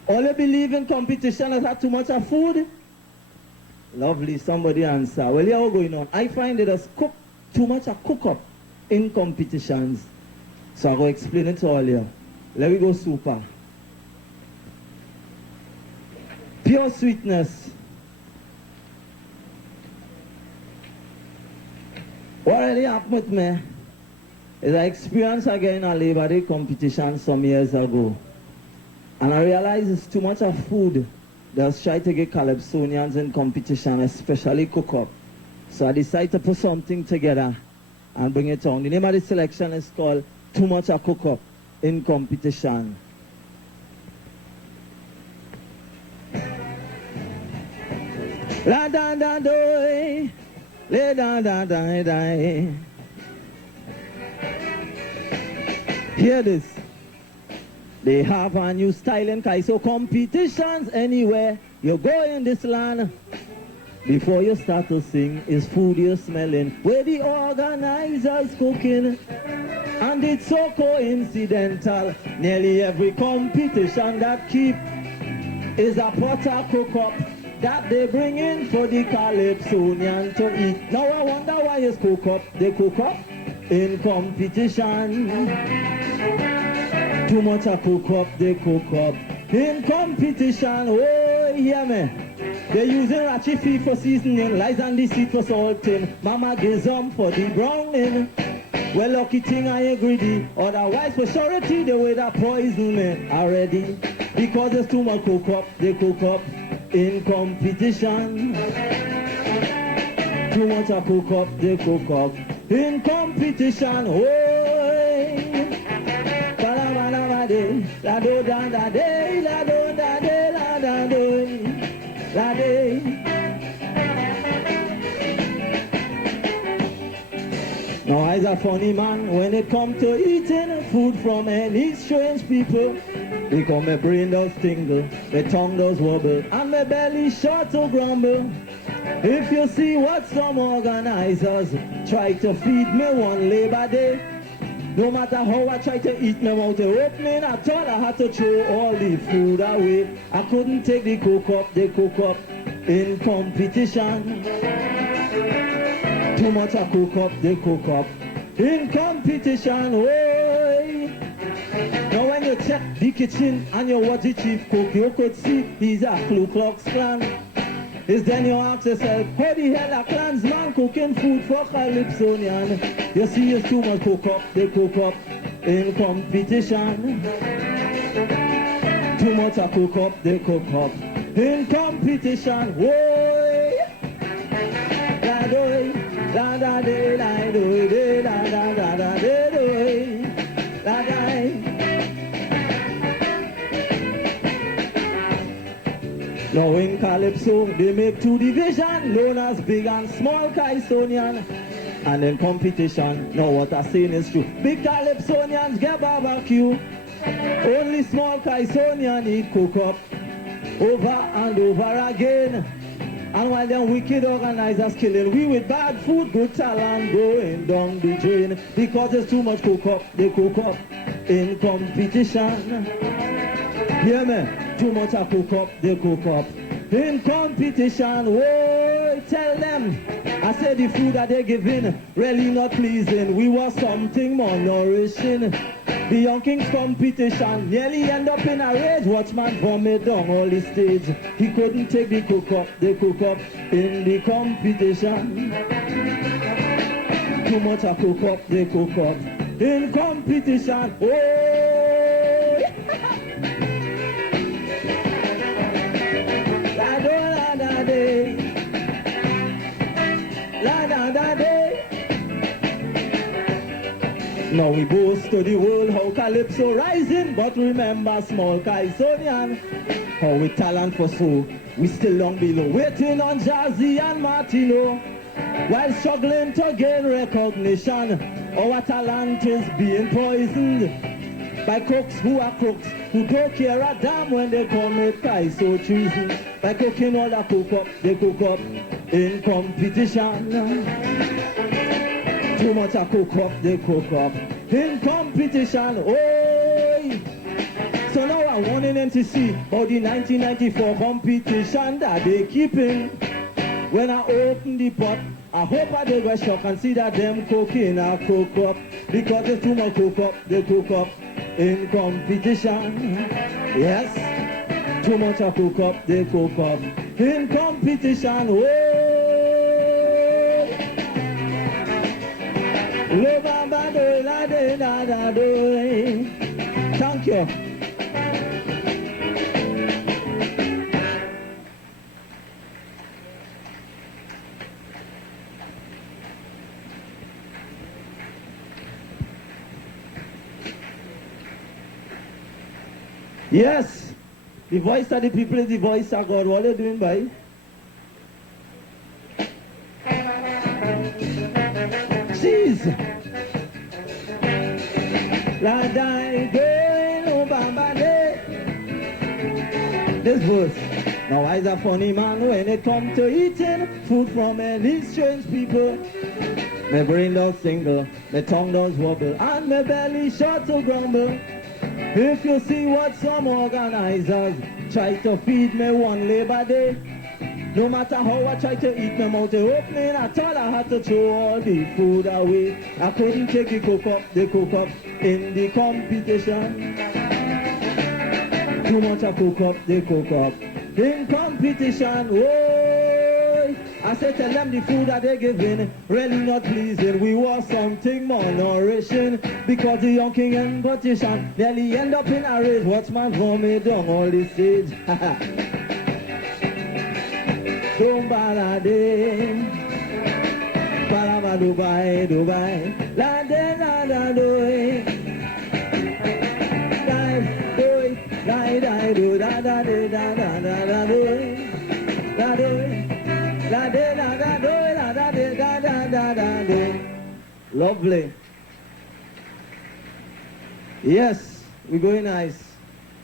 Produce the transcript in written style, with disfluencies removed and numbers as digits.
All you believe in competition has had too much of food? Lovely, somebody answer. Well, yeah, what's going on? I find it as too much a cook-up in competitions. So I'm going to explain it to all you. Let me go super. Pure sweetness. What really happened with me is I experienced again a Labor Day competition some years ago. And I realized it's too much of food. They was trying to get Calypsonians in competition, especially cook-up. So I decided to put something together and bring it on. The name of the selection is called Too Much a Cook-Up in Competition. La da da do, la da da da da. Hear this. They have a new style in Kai. So competitions anywhere you go in this land, before you start to sing, is food you're smelling. Where the organizers cooking. And it's so coincidental. Nearly every competition that keep is a potter cook-up that they bring in for the Calypsonian to eat. Now I wonder why it's cook-up. They cook up in competition. Too much a cook-up, they cook up in competition. Oh, yeah, man. They're using ratchet feet for seasoning, lies and deceit for salting. Mama gives them for the browning. Well, lucky thing I ain't greedy. Otherwise, for surety, they would have poisoned me already. Because there's too much cook-up, they cook up in competition. Too much a cook-up, they cook up in competition. Oh, la do da da day, la do da day, la da day, la day. Now I's a funny man when it come to eating food from any strange people. Because my brain does tingle, my tongue does wobble, and my belly sure to grumble. If you see what some organizers try to feed me one Labor Day, no matter how I try to eat my mouth opening, I thought I had to throw all the food away. I couldn't take the cook-up, they cook up in competition. Too much a cook-up, they cook up in competition. Oh, now when you check the kitchen and you watch the chief cook, you could see he's a Ku Klux Klan. Is then you ask yourself, how the hell a clansman cooking food for Calypsonian? You see it's too much cook-up, they cook up in competition. Too much a cook-up, they cook up in competition. Whoa! La do, la da de, la do, de, la da da da de, do, la da. Now in Calypso, they make two divisions, known as Big and Small Calypsonian. And in competition, now what I'm saying is true. Big Calypsonians get barbecue. Only small Calypsonian eat cook-up over and over again. And while them wicked organizers killing we with bad food, good talent going down the drain. Because there's too much cook-up, they cook up in competition. Hear me? Too much a cook-up, they cook up in competition. Oh, tell them, I said the food that they giving really not pleasing. We want something more nourishing. The Young Kings competition nearly end up in a rage. Watchman vomit down all the stage. He couldn't take the cook-up, they cook up in the competition. Too much a cook-up, they cook up in competition. Oh, now we boast to the world how Calypso rising, but remember small Calypsonian, how we talent for so, we still long below, waiting on Jazzy and Martino, while struggling to gain recognition. Our talent is being poisoned by cooks who are crooks, who don't care a damn when they commit Calypso treason. By cooking all the cook-up, they cook up in competition. Too much a cook-up, they cook up in competition. Oh, so now I'm warning NCC about the 1994 competition that they keeping. When I open the pot, I hope I don't get shocked and see that them cocaine I cook up. Because there's too much cook up, they cook up in competition. Yes, too much I cook up, they cook up in competition. Oh, thank you. Yes, the voice of the people is the voice of God. What are you doing, boy? Jeez. This verse. Now I's a funny man when it comes to eating food from any strange people. My brain does single, my tongue does wobble, and my belly short to grumble. If you see what some organizers try to feed me one Labor Day, no matter how I try to eat, my mouth opening, I thought I had to throw all the food away. I couldn't take the cook up in the competition. Too much I cook up, they cook up in competition. Oh, I said tell them the food that they giving really not pleasing. We want something more nourishing because the young king in competition nearly end up in a race. Watch man vomit down all the stage. Don't balade, Palama Dubai, Dubai, la de la da doy, die do da da de da da da da doy, la doy, la de la da doy, la da de da da da da doy. Lovely. Yes, we're going nice.